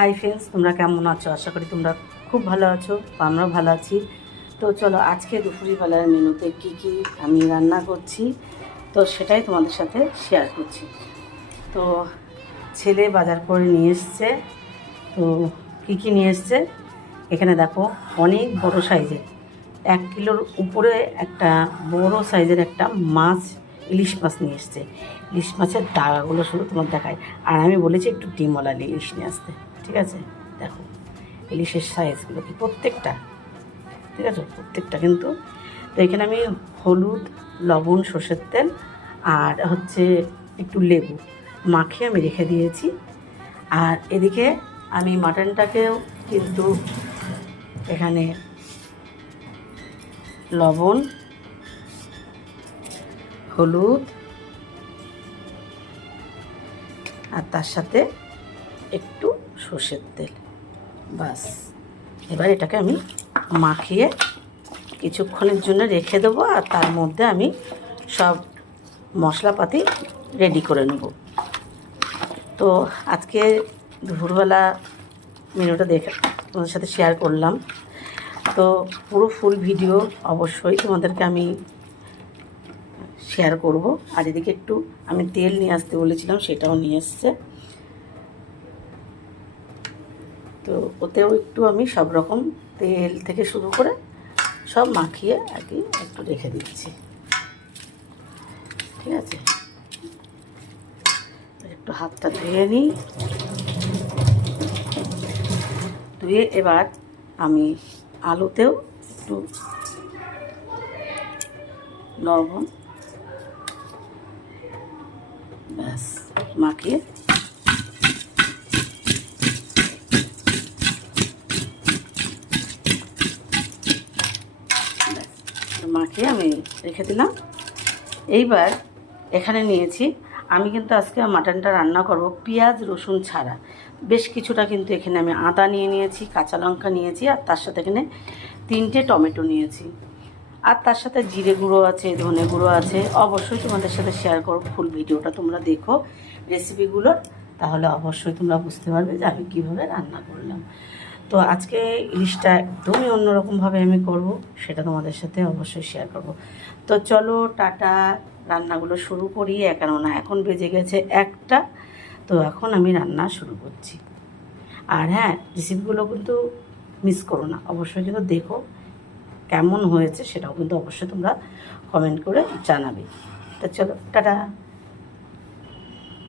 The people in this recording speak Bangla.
হাই ফ্রেন্ডস, তোমরা কেমন আছো? আশা করি তোমরা খুব ভালো আছো, আমরাও ভালো আছি। তো চলো আজকে দুপুরবেলার মেনুতে কি কি আমি রান্না করছি তো সেটাই তোমাদের সাথে শেয়ার করছি। তো ছেলে বাজার করে নিয়ে এসছে। তো কি কি নিয়ে এসছে এখানে দেখো, অনেক বড় সাইজের 1 কিলোর উপরে একটা বড় সাইজের একটা মাছ, ইলিশ মাছ নিয়ে এসছে। ইলিশ মাছের দাগাগুলো শুধু তোমার দেখায়। আর আমি বলেছি একটু ডিমওয়ালা ইলিশ নিয়ে আসতে, ঠিক আছে? দেখো ইলিশের সাইজগুলো কি প্রত্যেকটা, ঠিক আছে, প্রত্যেকটা কিন্তু। তো এখানে আমি হলুদ, লবণ, সর্ষের তেল আর হচ্ছে একটু লেবু মাখিয়ে আমি রেখে দিয়েছি। আর এদিকে আমি মাটনটাকেও কিন্তু এখানে লবণ, হলুদ আর তার সাথে একটু সর্ষের তেল, বাস। এবার এটাকে আমি মাখিয়ে কিছুক্ষণের জন্য রেখে দেবো। আর তার মধ্যে আমি সব মশলাপাতি রেডি করে নেব। তো আজকে দুপুরবেলা মেনুটা দেখে তোমাদের সাথে শেয়ার করলাম। তো পুরো ফুল ভিডিও অবশ্যই তোমাদেরকে আমি শেয়ার করব। আর এদিকে একটু আমি তেল নিয়ে আসতে বলেছিলাম, সেটাও নিয়ে এসছে। তো ওতেও একটু আমি সব রকম তেল থেকে শুরু করে সব মাখিয়ে আর কি একটু রেখে দিচ্ছি, ঠিক আছে? একটু হাতটা ধুয়ে নিই। ধুয়ে এবার আমি আলুতেও একটু লবণ ব্যাস মাখিয়ে আমি রেখে দিলাম। এইবার এখানে নিয়েছি আমি কিন্তু আজকে মাটনটা রান্না করব পেঁয়াজ রসুন ছাড়া। বেশ কিছুটা কিন্তু এখানে আমি আদা নিয়ে নিয়েছি, কাঁচা লঙ্কা নিয়েছি, আর তার সাথে এখানে 3টে টমেটো নিয়েছি। আর তার সাথে জিরে গুঁড়ো আছে, ধনে গুঁড়ো আছে। অবশ্যই তোমাদের সাথে শেয়ার করব, ফুল ভিডিওটা তোমরা দেখো রেসিপিগুলোর, তাহলে অবশ্যই তোমরা বুঝতে পারবে যে আমি কীভাবে রান্না করলাম। তো আজকে ইলিশটা একদমই অন্যরকমভাবে আমি করব, সেটা তোমাদের সাথে অবশ্যই শেয়ার করব। তো চলো টাটা, রান্নাগুলো শুরু করি। কেননা এখন বেজে গেছে 1টা। তো এখন আমি রান্না শুরু করছি। আর হ্যাঁ, রেসিপিগুলো কিন্তু মিস করো না, অবশ্যই কিন্তু দেখো কেমন হয়েছে, সেটাও কিন্তু অবশ্যই তোমরা কমেন্ট করে জানাবে। তো চলো টাটা।